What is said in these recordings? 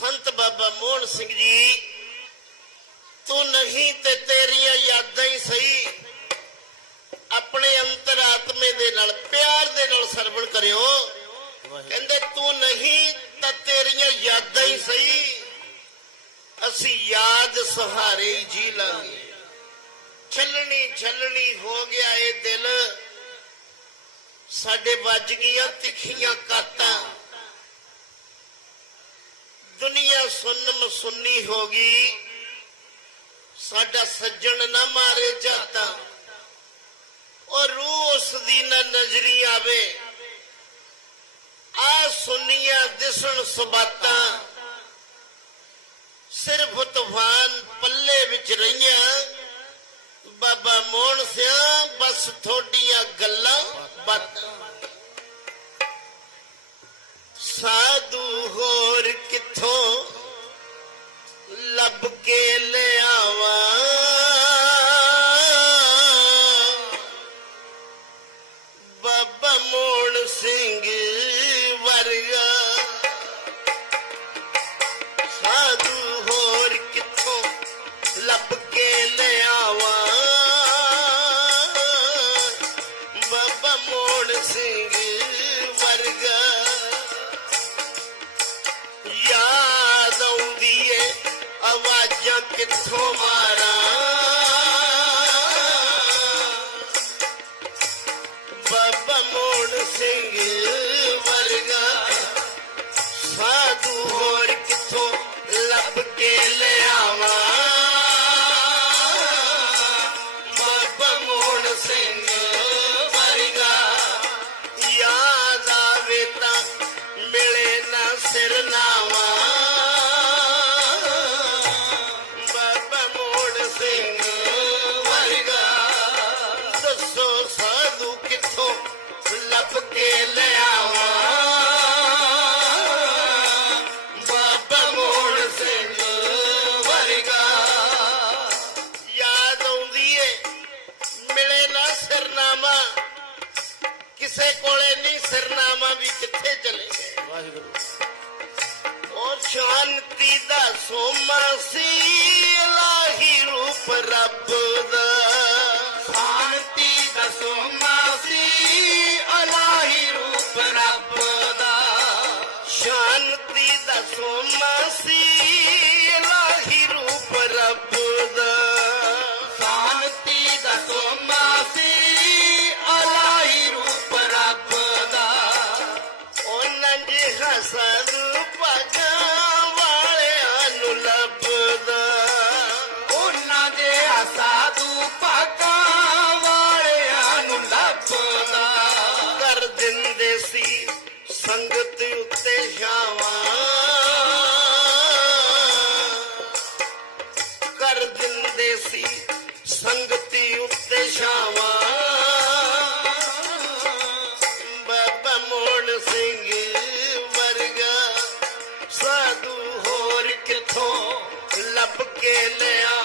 ਸੰਤ ਬਾਬਾ ਮੋਹਨ ਸਿੰਘ ਜੀ, ਤੂੰ ਨਹੀਂ ਤੇ ਤੇਰੀਆਂ ਯਾਦਾਂ ਹੀ ਸਹੀ। ਆਪਣੇ ਅੰਤਰਾਤਮੇ ਦੇ ਨਾਲ, ਪਿਆਰ ਦੇ ਨਾਲ ਸਰਵਣ ਕਰਿਓ। ਕਹਿੰਦੇ, ਤੂੰ ਨਹੀਂ ਤਾਂ ਤੇਰੀਆਂ ਯਾਦਾਂ ਹੀ ਸਹੀ। ਅਸੀਂ ਯਾਦ ਸਹਾਰੇ ਜੀ ਲਾਂਗੇ। ਛੱਲਣੀ ਛੱਲਣੀ ਹੋ ਗਿਆ ਇਹ ਦਿਲ। ਸਾਡੇ ਵੱਜ ਗਈਆਂ ਤਿੱਖੀਆਂ ਕਾਤਾਂ। ਦੁਨੀਆ ਸੁੰਨਮ ਸੁੰਨੀ ਹੋ ਗਈ। ਸਾਡਾ ਸੱਜਣ ਨਾ ਮਾਰੇ ਜਾਤਾ। ਔਰ ਰੂਹ ਉਸ ਦੀ ਨਾ ਨਜ਼ਰੀ ਆਵੇ। ਆ ਸੁਨੀਆਂ ਦਿਸਣ ਸਬਾਤਾਂ। ਸਿਰਫ ਤੂਫਾਨ ਪੱਲੇ ਵਿੱਚ ਰਹੀਆਂ। ਬਾਬਾ ਮੋਹਨ ਸਿਆ, ਬਸ ਥੋਡੀਆਂ ਗੱਲਾਂ ਬਾਤਾਂ। ਸਾਧੂ ਹੋਰ ਕਿੱਥੋਂ ਲੱਭ ਕੇ ਲਿਆਵਾਂ। ਬਾਬਾ ਮੋਹਨ ਸਿੰਘ ਆਵਾਜ਼ਾਂ ਕਿੱਥੋਂ ਮਾਰਾਂ ਕਿਸੇ ਕੋਲੇ ਨਹੀਂ ਸਿਰਨਾਮਾ ਵੀ ਕਿੱਥੇ ਚਲੇ ਗਏ ਵਾਹਿਗੁਰੂ ਉਹ ਸ਼ਾਂਤੀ ਦਾ ਸੋਮਾ ਸੀ ਇਲਾਹੀ ਰੂਪ ਰੱਬ ਸ਼ਾਂਤੀ ਦਾ ਕੇ ਲਿਆਵਾਂ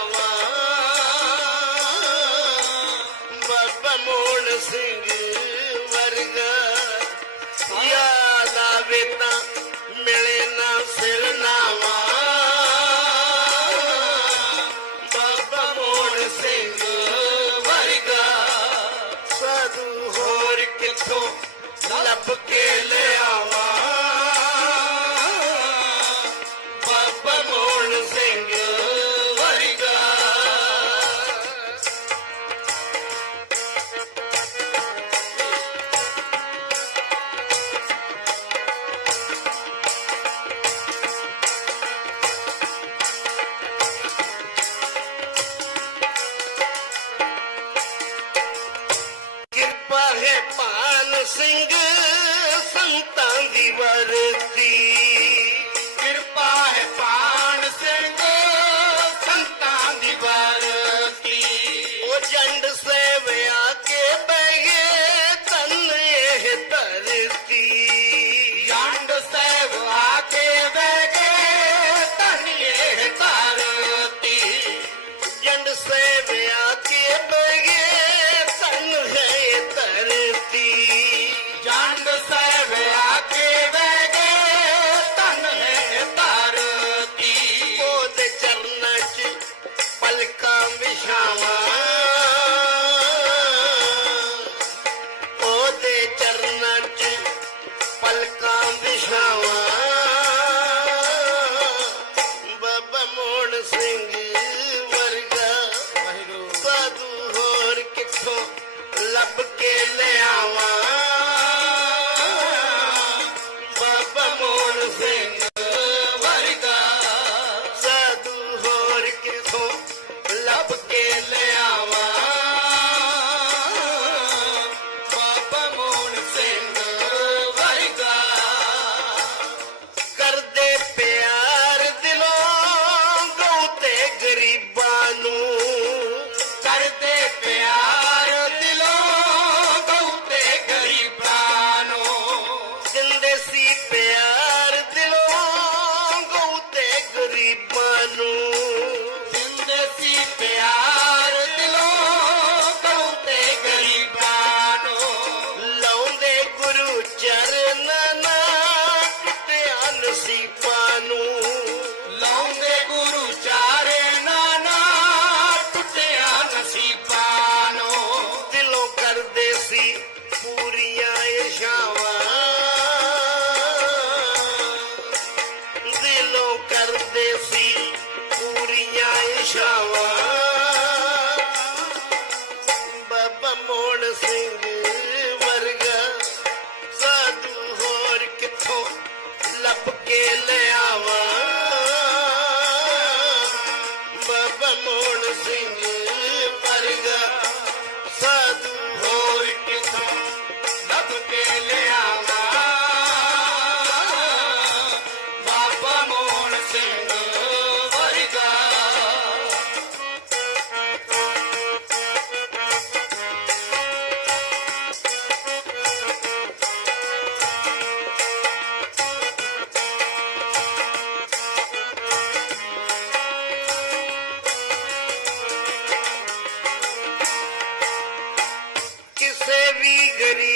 எரி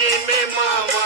Jimmy Mama.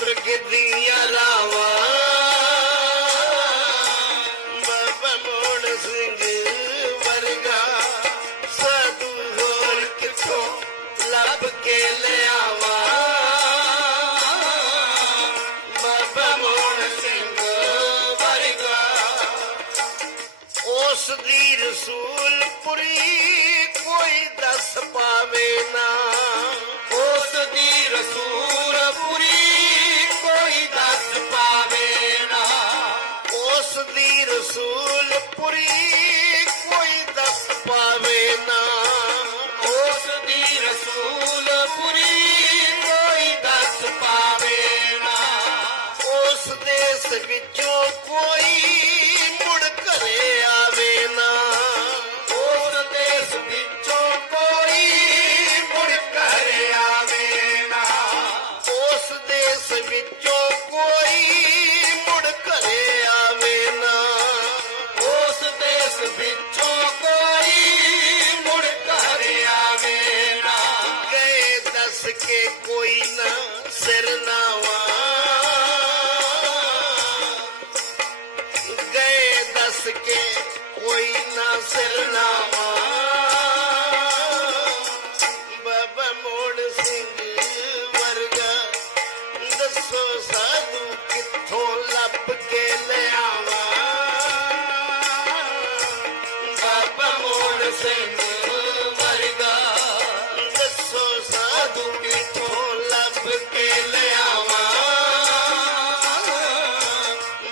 ਸਵਰਗ ਦੀਆਂ ਰਾਵਾਂ ਬਾਬਾ ਮੋੜ ਸਿੰਘ ਵਰਗਾ ਸਾਧੂ ਹੋਰ ਕਿਥੋਂ ਲੱਭ ਕੇ ਲਿਆਵਾ ਬਾਬਾ ਮੋੜ ਸਿੰਘ ਵਰਗਾ ਉਸ ਦੀ ਰਸੂਲਪੁਰੀ ਕੋਈ ਦੱਸ ਪਾਵੇ ਨਾ। ਉਸ ਦੀ ਰਸੂਲ ведь ਸਾਨੂੰ ਕਿੱਥੋਂ ਲੱਭ ਕੇ ਲਿਆਵਾ? ਬਾਬਾ ਮੋੜ ਸਿੰਘ ਵਰਗਾ, ਦੱਸੋ ਸਾਧੂ ਕਿੱਥੋਂ ਲੱਭ ਕੇ ਲਿਆਵਾ?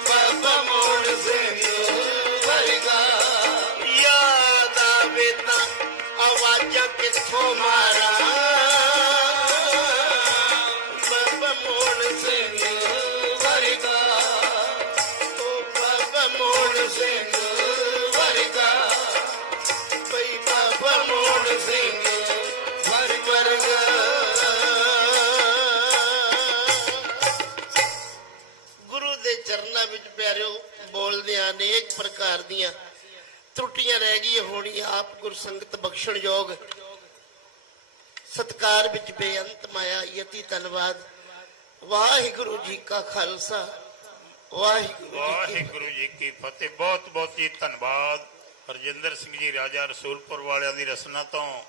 ਬਾਬਾ ਮੋੜ ਸਿੰਘ ਵਰਗਾ, ਯਾਦ ਆਵੇ ਆਵਾਜ਼ਾਂ ਕਿੱਥੋਂ ਮਾਰਾ? ਦੇ ਚਰਨਾਂ ਵਿੱਚ ਪਿਆਰਿਓ, ਬੋਲਦਿਆਂ ਅਨੇਕ ਪ੍ਰਕਾਰ ਦੀਆਂ ਤਰੁੱਟੀਆਂ ਰਹਿ ਗਈਆਂ ਹੋਣੀ ਆਪ ਗੁਰ ਸੰਗਤ ਸਤਕਾਰ ਵਿੱਚ ਬੇਅੰਤ ਮਾਇਆ, ਯਤੀ ਧੰਨਵਾਦ। ਵਾਹਿਗੁਰੂ ਜੀ ਕਾ ਖਾਲਸਾ। ਵਾਹਿਗੁਰੂ ਜੀ ਕੀ ਵਾਹਿਗੁਰੂ ਜੀ ਕੀ ਫਤਿਹ। ਬਹੁਤ ਬਹੁਤ ਜੀ ਧੰਨਵਾਦ। ਹਰਜਿੰਦਰ ਸਿੰਘ ਜੀ, ਰਾਜਾ ਰਸੂਲਪੁਰ ਵਾਲਿਆਂ ਦੀ ਰਸਨਾ ਤੋਂ